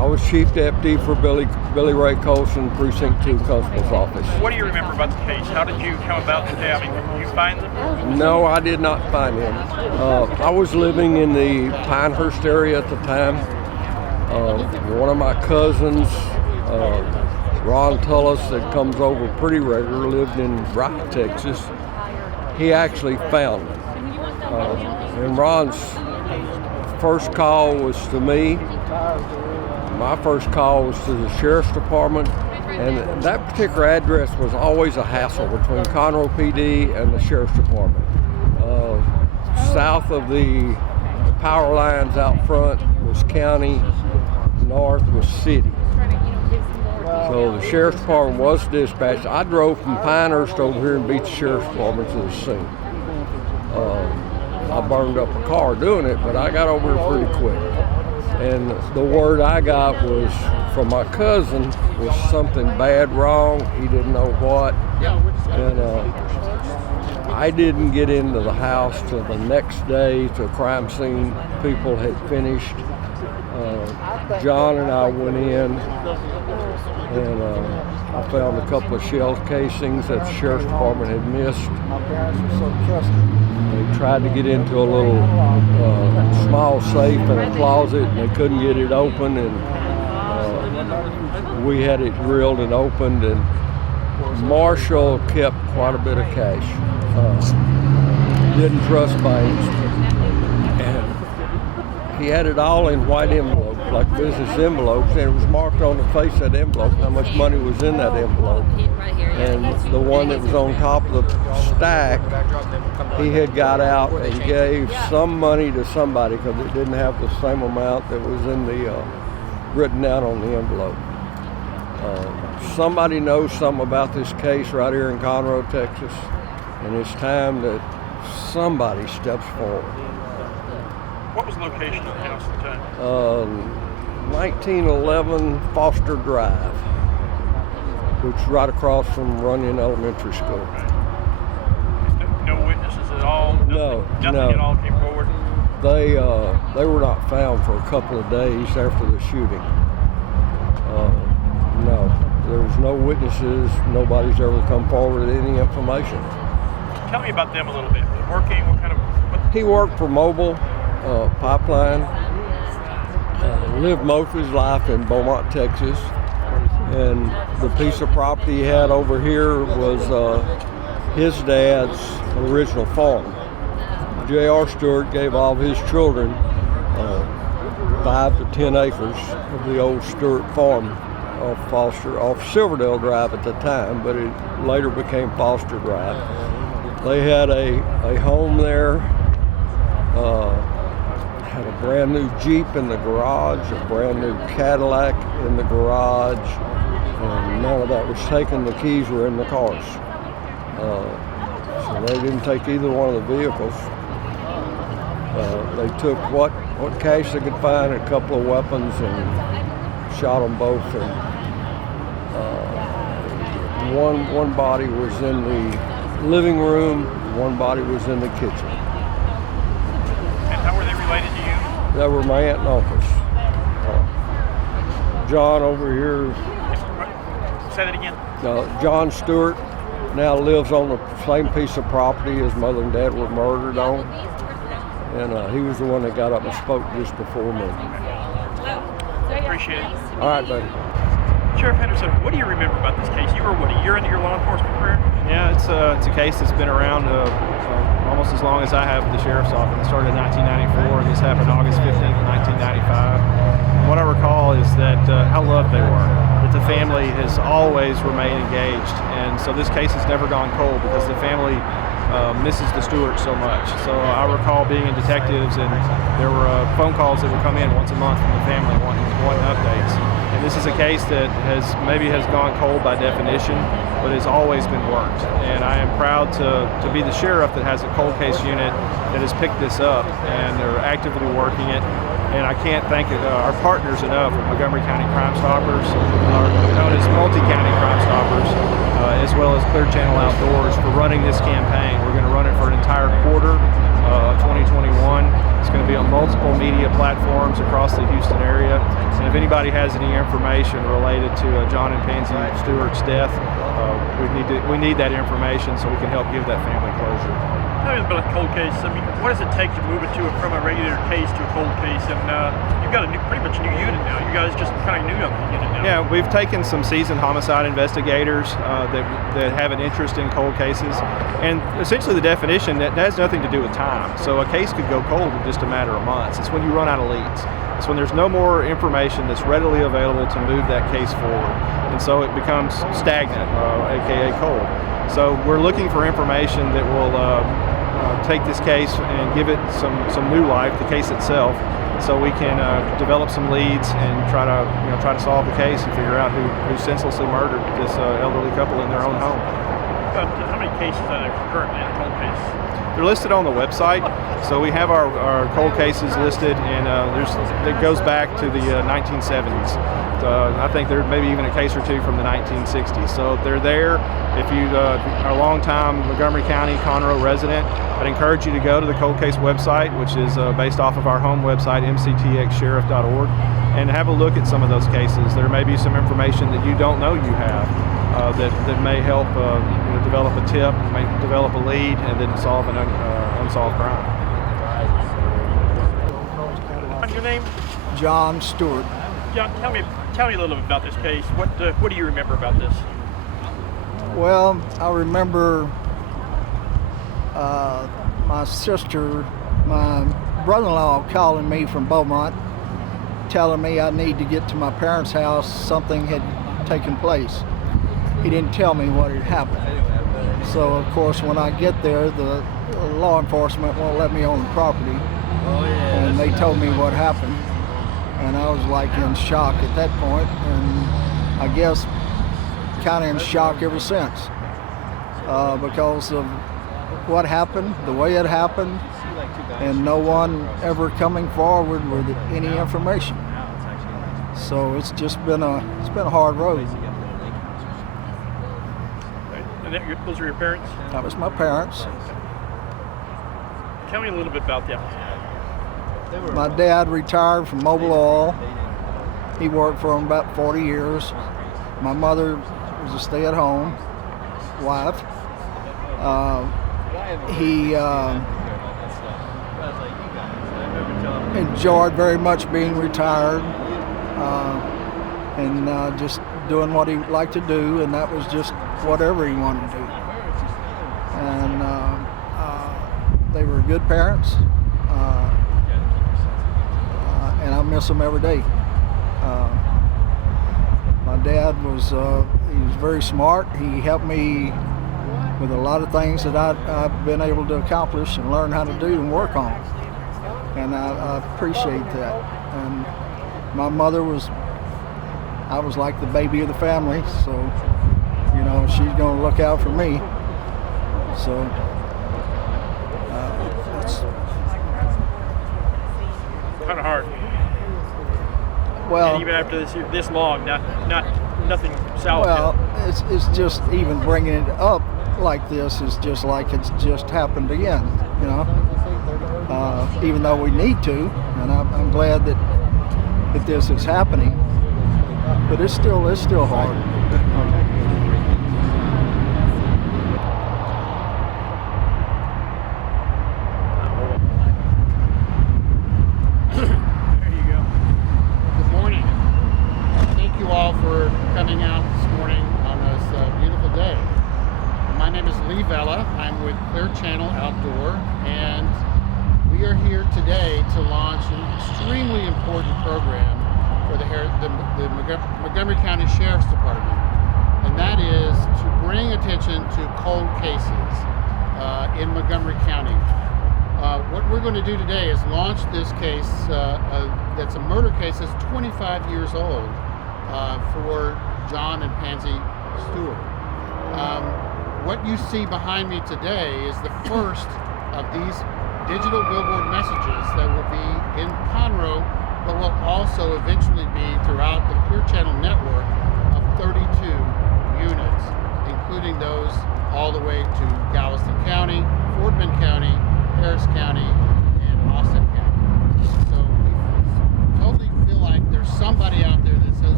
I was chief deputy for Billy Ray Colson, Precinct 2 Constable's Office. What do you remember about the case? How did you come about the stabbing? Did you find them? No, I did not find him. I was living in the Pinehurst area at the time. One of my cousins, Ron Tullis, that comes over pretty regular, lived in Wright, Texas. He actually found them. And Ron's first call was to me. My first call was to the Sheriff's Department, and that particular address was always a hassle between Conroe PD and the Sheriff's Department. South of the power lines out front was county, north was city. So the Sheriff's Department was dispatched. I drove from Pinehurst over here and beat the Sheriff's Department to the scene. I burned up a car doing it, but I got over here pretty quick. And the word I got was from my cousin was something bad wrong. He didn't know what. And I didn't get into the house till the next day till crime scene people had finished. John and I went in, and I found a couple of shell casings that the Sheriff's Department had missed. They tried to get into a little small safe in a closet, and they couldn't get it open, and we had it drilled and opened, and Marshall kept quite a bit of cash. Didn't trust banks, and he had it all in white envelopes, like business envelopes, and it was marked on the face of that envelope how much money was in that envelope. And the one that was on top of the stack, he had got out and gave some money to somebody because it didn't have the same amount that was in the written down on the envelope. Somebody knows something about this case right here in Conroe, Texas, and it's time that somebody steps forward. What was the location of the house at the time? 1911 Foster Drive, which is right across from Runyon Elementary School. No witnesses at all? Nothing No. at all came forward? They were not found for a couple of days after the shooting. No, there was no witnesses. Nobody's ever come forward with any information. Tell me about them a little bit. Working, He worked for Mobile Pipeline. Lived most of his life in Beaumont, Texas. And the piece of property he had over here was his dad's original farm. J.R. Stewart gave all of his children 5 to 10 acres of the old Stewart farm off Silverdale Drive at the time, but it later became Foster Drive. They had a home there, had a brand new Jeep in the garage, a brand new Cadillac in the garage, and none of that was taken. The keys were in the cars. So they didn't take either one of the vehicles. They took what cash they could find, a couple of weapons, and shot them both. And one body was in the living room, one body was in the kitchen. And how were they related to you? They were my aunt and uncles. John over here. Say that again. John Stewart now lives on the same piece of property his mother and dad were murdered on. And he was the one that got up and spoke just before me. Appreciate it. All right, buddy. Sheriff Henderson, what do you remember about this case? You were, a year into your law enforcement career? Yeah, it's a case that's been around almost as long as I have with the Sheriff's Office. It started in 1994, and this happened August 15th, 1995. What I recall is that how loved they were, that the family has always remained engaged, and so this case has never gone cold because the family misses the Stewart so much. So I recall being in detectives, and there were phone calls that would come in once a month from the family wanting updates. And this is a case that maybe has gone cold by definition, but has always been worked. And I am proud to be the sheriff that has a cold case unit that has picked this up, and they're actively working it. And I can't thank our partners enough, Montgomery County Crime Stoppers, known as multi-county Crime Stoppers, as well as Clear Channel Outdoors for running this campaign. We're going to run it for an entire quarter of 2021. It's going to be on multiple media platforms across the Houston area. And if anybody has any information related to John and Pansy Stewart's death, we need that information so we can help give that family closure. Tell me about a cold case. I mean, what does it take to move it from a regular case to a cold case? And you've got a pretty much new unit now. You guys just kind of new up the unit now. Yeah, we've taken some seasoned homicide investigators that have an interest in cold cases. And essentially the definition, that has nothing to do with time. So a case could go cold in just a matter of months. It's when you run out of leads. It's when there's no more information that's readily available to move that case forward. And so it becomes stagnant, aka cold. So we're looking for information that will take this case and give it some new life, the case itself, so we can develop some leads and try to solve the case and figure out who senselessly murdered this elderly couple in their own home. About how many cases are there currently in a cold case? They're listed on the website, so we have our cold cases listed, and it goes back to the 1970s. I think there may be even a case or two from the 1960s. So they're there. If you are a long-time Montgomery County Conroe resident, I'd encourage you to go to the cold case website, which is based off of our home website, MCTXSheriff.org, and have a look at some of those cases. There may be some information that you don't know you have that may help develop a tip, may develop a lead, and then solve an unsolved crime. What's your name? John Stewart. John, tell me a little bit about this case. What do you remember about this? Well, I remember my sister, my brother-in-law calling me from Beaumont, telling me I need to get to my parents' house. Something had taken place. He didn't tell me what had happened. So, of course, when I get there, the law enforcement won't let me on the property. And they told me what happened. And I was like in shock at that point, and I guess kind of in shock ever since because of what happened, the way it happened, and no one ever coming forward with any information. So it's just been a hard road. And those are your parents? That was my parents. Tell me a little bit about them. My dad retired from Mobil Oil. He worked for him about 40 years. My mother was a stay-at-home wife. He enjoyed very much being retired and just doing what he liked to do, and that was just whatever he wanted to do. And they were good parents. And I miss them every day. My dad was he was very smart. He helped me with a lot of things that I've been able to accomplish and learn how to do and work on. And I appreciate that. And my mother I was like the baby of the family, so she's going to look out for me. So that's kind of hard. Well, and even after this long, nothing solid. Well, it's just even bringing it up like this is just like it's just happened again, even though we need to, and I'm glad that this is happening, but it's still hard. I'm with Clear Channel Outdoor, and we are here today to launch an extremely important program for the Montgomery County Sheriff's Department, and that is to bring attention to cold cases in Montgomery County. What we're going to do today is launch this case that's a murder case that's 25 years old for John and Pansy Stewart. What you see behind me today is the first of these digital billboard messages that will be in Conroe, but will also eventually be throughout the Clear Channel network of 32 units, including those all the way to Galveston County, Fort Bend County, Harris County, and Austin County.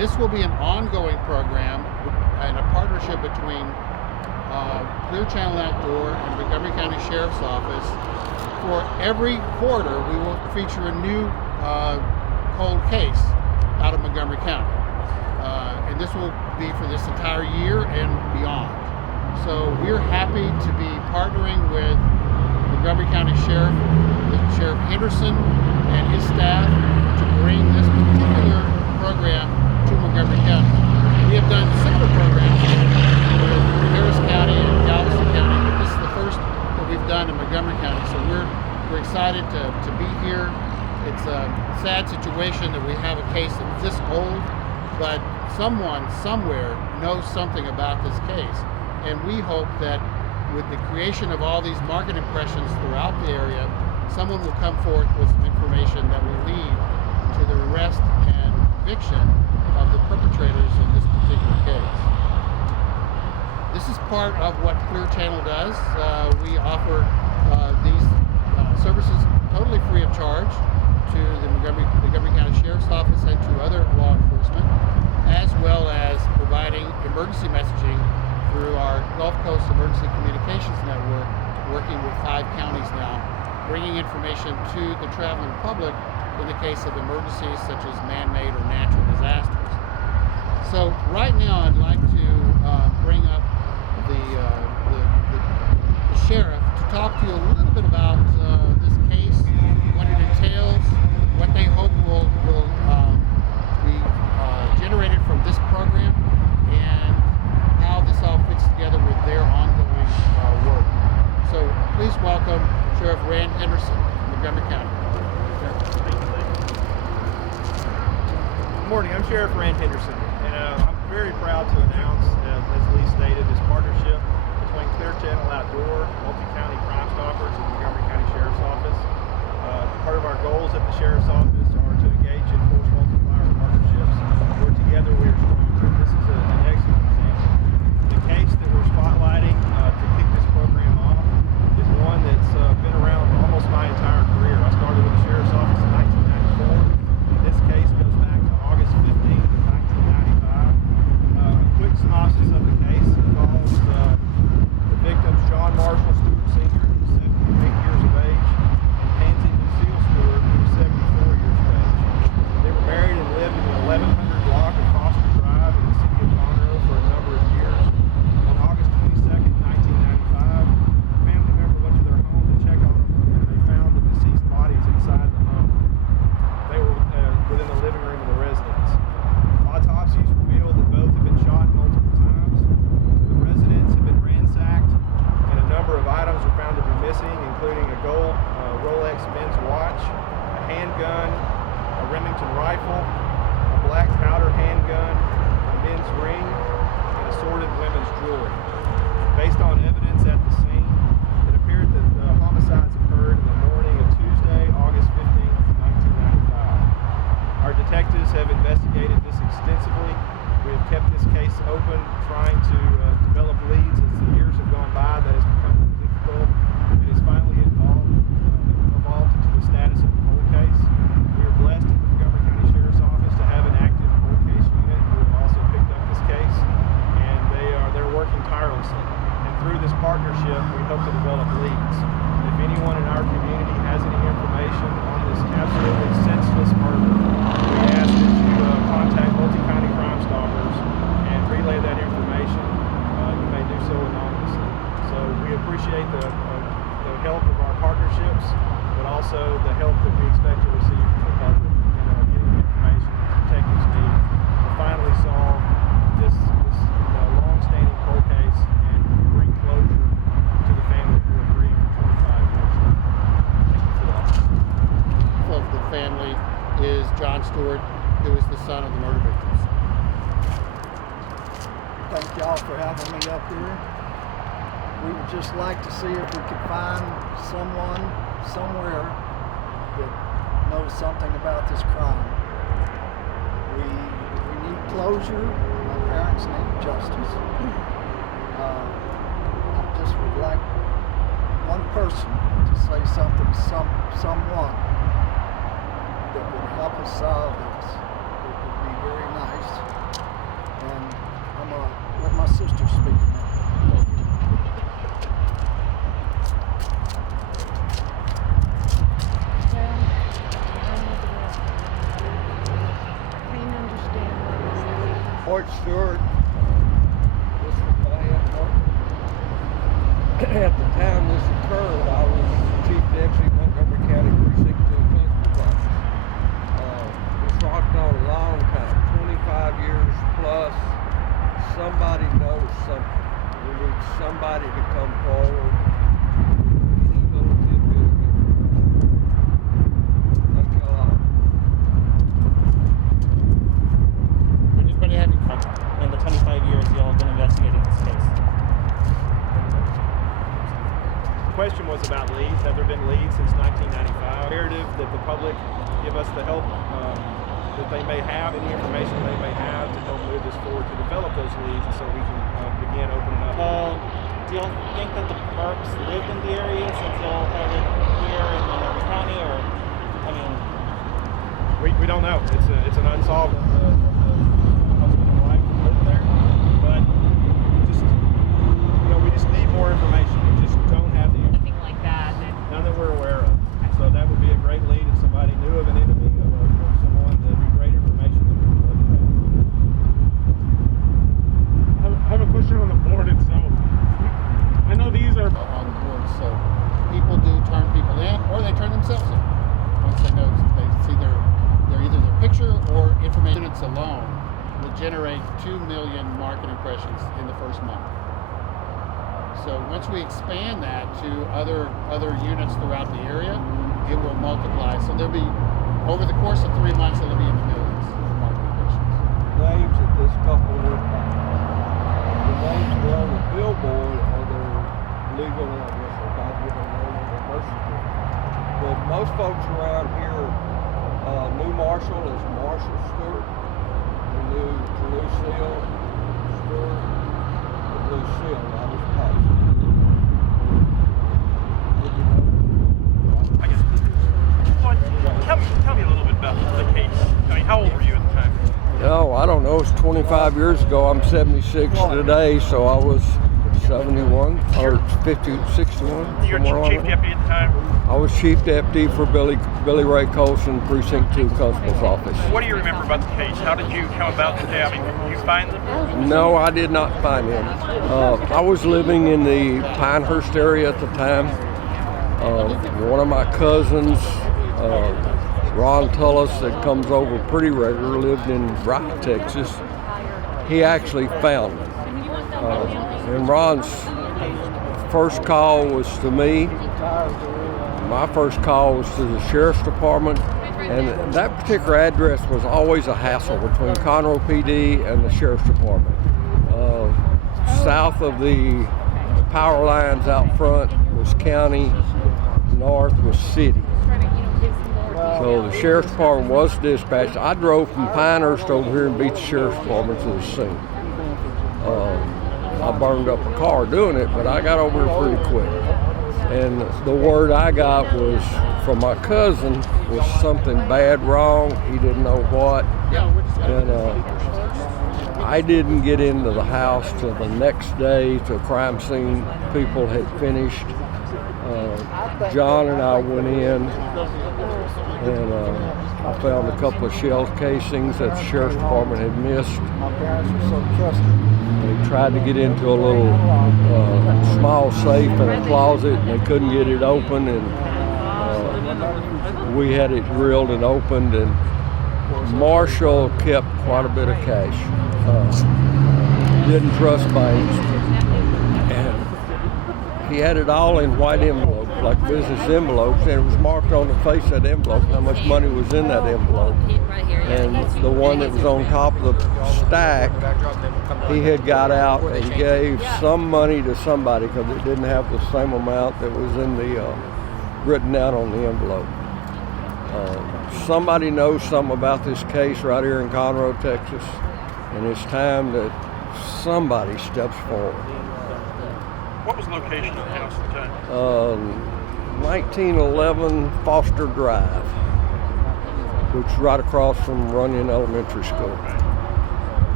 This will be an ongoing program and a partnership between Clear Channel Outdoor and Montgomery County Sheriff's Office. For every quarter, we will feature a new cold case out of Montgomery County. And this will be for this entire year and beyond. So we're happy to be partnering with Montgomery County Sheriff, Sheriff Henderson and his staff to bring this particular program to Montgomery County. We have done similar programs with Harris County and Galveston County, but this is the first that we've done in Montgomery County. So we're excited to be here. It's a sad situation that we have a case that's this old, but someone somewhere knows something about this case. And we hope that with the creation of all these market impressions throughout the area, someone will come forth with some information that will lead to the arrest and conviction of the perpetrators in this particular case. This is part of what Clear Channel does. We offer these services totally free of charge to the Montgomery County Sheriff's Office and to other law enforcement, as well as providing emergency messaging through our Gulf Coast Emergency Communications Network, working with 5 counties now, bringing information to the traveling public in the case of emergencies such as man-made or natural disasters. So right now I'd like to bring up the sheriff to talk to you a little bit about this case, what it entails, what they hope will be generated from this program, and how this all fits together with their ongoing work. So please welcome Sheriff Rand Henderson, Montgomery County. Good morning, I'm Sheriff Rand Henderson, and I'm very proud to announce, as Lee stated, this partnership between Clear Channel Outdoor, multi-county Crime Stoppers, and Montgomery County Sheriff's Office. Part of our goals at the Sheriff's Office are to engage in force multiplier partnerships, where together we are stronger. This is an excellent example. The case that we're spotlighting to kick this program off is one that's been around almost my entire career. I started with the Sheriff's Office in 1994. This case goes back to August 15th of 1995. A quick synopsis of the case involves the victims John Marshall Stewart Sr., who's 78 years of age, and Pansy Lucille Stewart, who was 74 years of age. They were married and lived in the 1100 block of Foster Drive in the city of Conroe for a number of years. On August 22nd, 1995, a family member went to their home to check on them and they found the deceased bodies inside the home. They were within the living room of the residence. Autopsies revealed that both had been shot multiple times. The residence had been ransacked, and a number of items were found to be missing, including a gold Rolex men's watch, a handgun, a Remington rifle, a black powder handgun, a men's ring, and assorted women's jewelry. Based on evidence at the scene, it appeared that the homicides occurred in the morning of Tuesday, August 15th, 1995. Our detectives have investigated this extensively. We have kept this case open, trying to develop leads. As the years have gone by, that has become difficult. It has finally evolved into the status of a cold case. We are blessed at the Montgomery County Sheriff's Office to have an active cold case unit who have also picked up this case, and they're working tirelessly. And through this partnership, we hope to develop leads. If anyone in our community has any information on this absolutely senseless murder, we ask that you contact multi-county Crime Stoppers and relay that information. You may do so anonymously. So we appreciate the help of our partnerships, but also the help that we expect to receive from the public in getting the information that detectives need to finally solve this long-standing cold case and bring closure to the family who have grieved for 25 years. Thank you for that. Of the family is John Stewart, who is the son of the murder victims. Thank y'all for having me up here. We would just like to see if we could find someone somewhere that knows something about this crime. We need closure. My parents need justice. I just would like one person to say something, someone that would help us solve this. It would be very nice. And I'm going to let my sister speak now. Fort Stewart. This was my headquarters. At the time this occurred, I was Chief Deputy Montgomery County Precinct 2 Constable's Office. It's rocked on a long time, 25 years plus. Somebody knows something. We need somebody to come forward. Any little tidbit of information. Thank you a lot. Anybody have any In the 25 years y'all have been investigating this case? The question was about leads. Have there been leads since 1995? Imperative that the public give us the help that they may have, any information they may have to help move this forward to develop those leads so we can begin opening up. Do y'all think that the Burks lived in the area since y'all have it here in Montgomery County, or, I mean... We don't know. It's an unsolved husband and wife who live there, but we just need more information. We just don't have the Anything like that. none that we're aware of. So that would be a great lead if somebody knew of an enemy or someone. That'd be great information that we would love to have. I have a question on the board itself. I know these are on the board, so people do turn people in, or they turn themselves in. Once they know, they see their either their picture or information. It's alone will generate 2 million market impressions in the first month. So once we expand that to other units throughout the area, it will multiply. So there'll be, over the course of 3 months, it'll be in the millions of market impressions. Names that this couple were, the names that are on the billboard are their legal address. If I give a name of their birth certificate. But most folks around here knew Marshall as Marshall Stewart. They knew Lucille Stewart as Lucille, not as Patty. I guess. Well, tell me a little bit about the case. I mean, how old were you at the time? No, I don't know. It's 25 years ago. I'm 76 today, so I was 71 or 50, 61. You were somewhere along chief there. deputy at the time. I was chief deputy for Billy Ray Colson, Precinct 2 Constable's Office. What do you remember about the case? How did you come about the day? I mean, did you find them? No, I did not find him. I was living in the Pinehurst area at the time. One of my cousins, Ron Tullis, that comes over pretty regular, lived in Wright, Texas. He actually found them. And Ron's first call was to me. My first call was to the Sheriff's Department. And that particular address was always a hassle between Conroe PD and the Sheriff's Department. South of the power lines out front was county, north was city. So the Sheriff's Department was dispatched. I drove from Pinehurst over here and beat the Sheriff's Department to the scene. I burned up a car doing it, but I got over here pretty quick. And the word I got was from my cousin was something bad wrong. He didn't know what. And I didn't get into the house till the next day till crime scene people had finished. John and I went in and I found a couple of shell casings that the Sheriff's Department had missed. My parents were so trusting. They tried to get into a little small safe in a closet and they couldn't get it open, and we had it drilled and opened, and Marshall kept quite a bit of cash. Didn't trust banks, and he had it all in white envelopes, like business envelopes, and it was marked on the face of that envelope how much money was in that envelope. And the one that was on top of the stack, he had got out and gave some money to somebody because it didn't have the same amount that was in the written out on the envelope. Somebody knows something about this case right here in Conroe, Texas, and it's time that somebody steps forward. What was the location of the house at the time? 1911 Foster Drive, which is right across from Runyon Elementary School.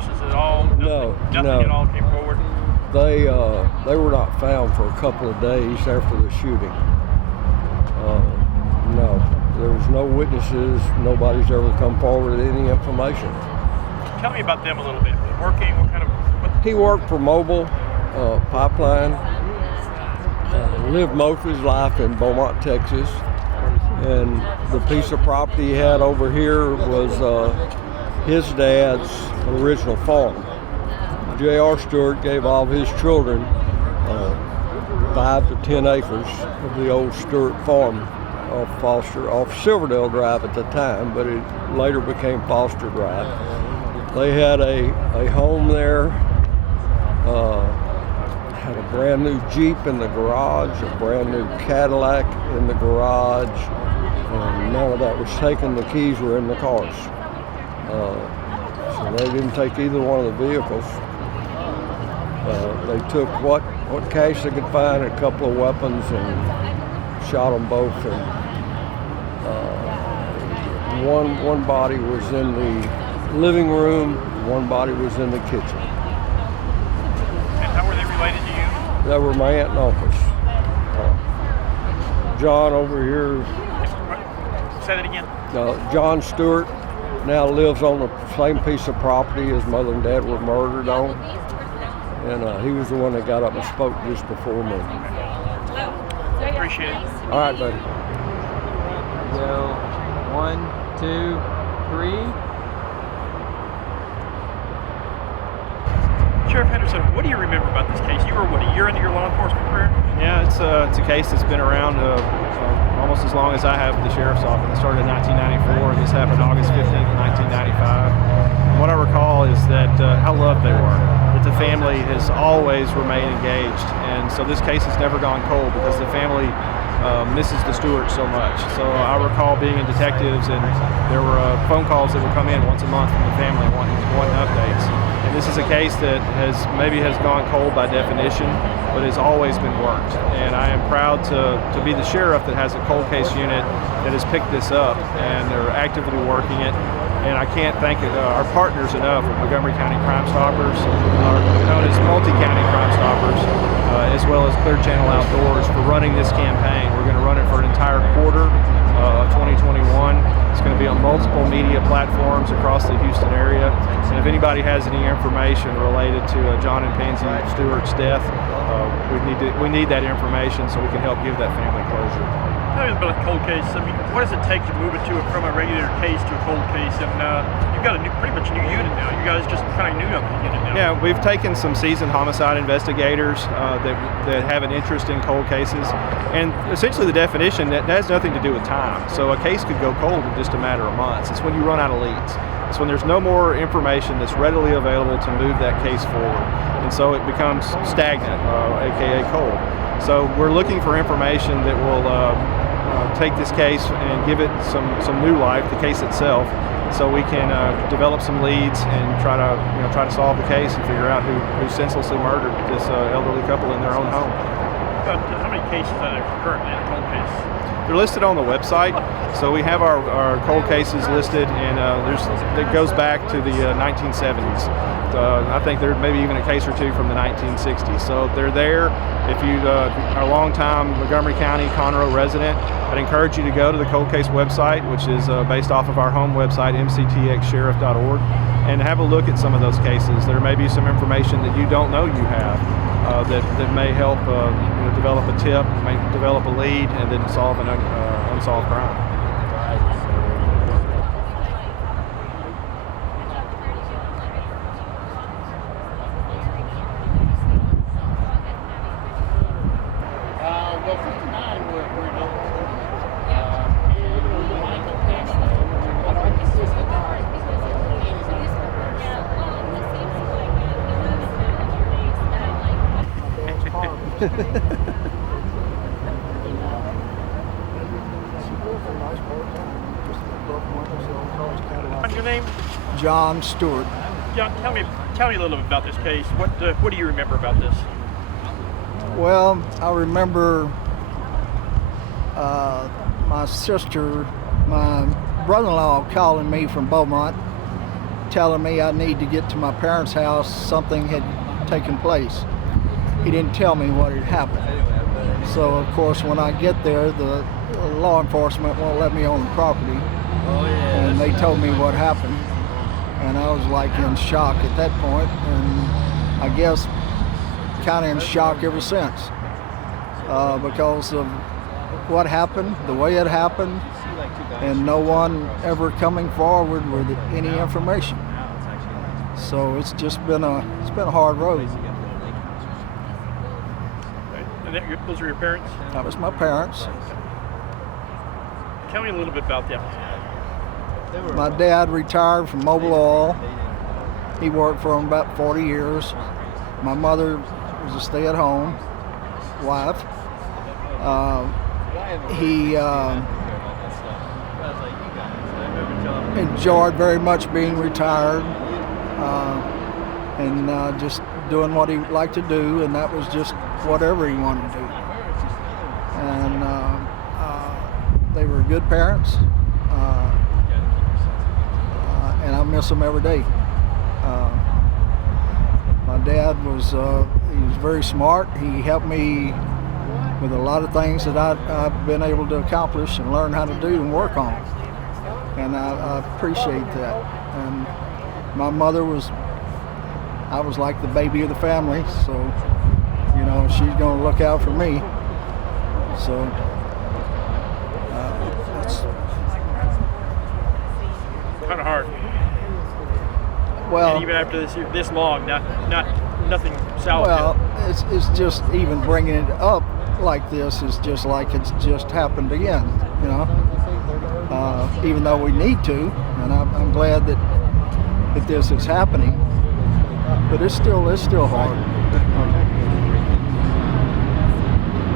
witnesses at all? Nothing no. at all came forward? They were not found for a couple of days after the shooting. No, there was no witnesses. Nobody's ever come forward with any information. Tell me about them a little bit. Working, He worked for Mobile Pipeline. Lived most of his life in Beaumont, Texas. And the piece of property he had over here was his dad's original farm. J.R. Stewart gave all of his children 5 to 10 acres of the old Stewart farm off Silverdale Drive at the time, but it later became Foster Drive. They had a home there, had a brand new Jeep in the garage, a brand new Cadillac in the garage, and none of that was taken. The keys were in the cars. So they didn't take either one of the vehicles. They took what cash they could find, a couple of weapons, and shot them both. And one body was in the living room, one body was in the kitchen. And how were they related to you? They were my aunt and uncles. John over here. Say that again. John Stewart now lives on the same piece of property his mother and dad were murdered on. And he was the one that got up and spoke just before me. Appreciate it. All right, buddy. So, 1, 2, 3. Sheriff Henderson, what do you remember about this case? You were, a year into your law enforcement career? Yeah, it's a case that's been around almost as long as I have with the Sheriff's Office. It started in 1994, and this happened August 15th, 1995. And what I recall is that how loved they were, that the family has always remained engaged. And so this case has never gone cold because the family misses the Stewarts so much. So I recall being in detectives, and there were phone calls that would come in once a month from the family wanting updates. And this is a case that has gone cold by definition, but has always been worked. And I am proud to be the sheriff that has a cold case unit that has picked this up, and they're actively working it. And I can't thank our partners enough with Montgomery County Crime Stoppers, known as multi-county Crime Stoppers, as well as Clear Channel Outdoors for running this campaign. We're going to run it for an entire quarter of 2021. It's going to be on multiple media platforms across the Houston area. And if anybody has any information related to John and Pansy Stewart's death, we need that information so we can help give that family closure. Tell me about a cold case. I mean, what does it take to move it from a regular case to a cold case? And you've got pretty much a new unit now. You guys just kind of new on the unit now. Yeah, we've taken some seasoned homicide investigators that have an interest in cold cases. And essentially the definition, that has nothing to do with time. So a case could go cold in just a matter of months. It's when you run out of leads. It's when there's no more information that's readily available to move that case forward. And so it becomes stagnant, aka cold. So we're looking for information that will take this case and give it some new life, the case itself, so we can develop some leads and try to solve the case and figure out who senselessly murdered this elderly couple in their own home. How many cases are there currently in a cold case? They're listed on the website, so we have our cold cases listed, and it goes back to the 1970s. I think there may be even a case or two from the 1960s. So they're there. If you are a long-time Montgomery County Conroe resident, I'd encourage you to go to the cold case website, which is based off of our home website, MCTXSheriff.org, and have a look at some of those cases. There may be some information that you don't know you have that may help develop a tip, may develop a lead, and then solve an unsolved crime. Well, 59 we're done. What's your name? John Stewart. John, tell me a little bit about this case. What do you remember about this? Well, I remember my brother-in-law calling me from Beaumont, telling me I need to get to my parents' house. Something had taken place. He didn't tell me what had happened. So of course when I get there, the law enforcement won't let me on the property. And they told me what happened. And I was like in shock at that point, and I guess kind of in shock ever since because of what happened, the way it happened, and no one ever coming forward with any information. So it's just been a hard road. And those are your parents? That was my parents. Tell me a little bit about them. My dad retired from Mobil Oil. He worked for him about 40 years. My mother was a stay-at-home wife. He enjoyed very much being retired and just doing what he liked to do, and that was just whatever he wanted to do. And they were good parents, and I miss them every day. My dad was he was very smart. He helped me with a lot of things that I've been able to accomplish and learn how to do and work on. And I appreciate that. And my mother I was like the baby of the family, so, you know, she's going to look out for me. So, that's Kind of hard. well. And even after this long, nothing solid. Well, it's just even bringing it up like this is just like it's just happened again, you know. Even though we need to, and I'm glad that this is happening, but it's still hard.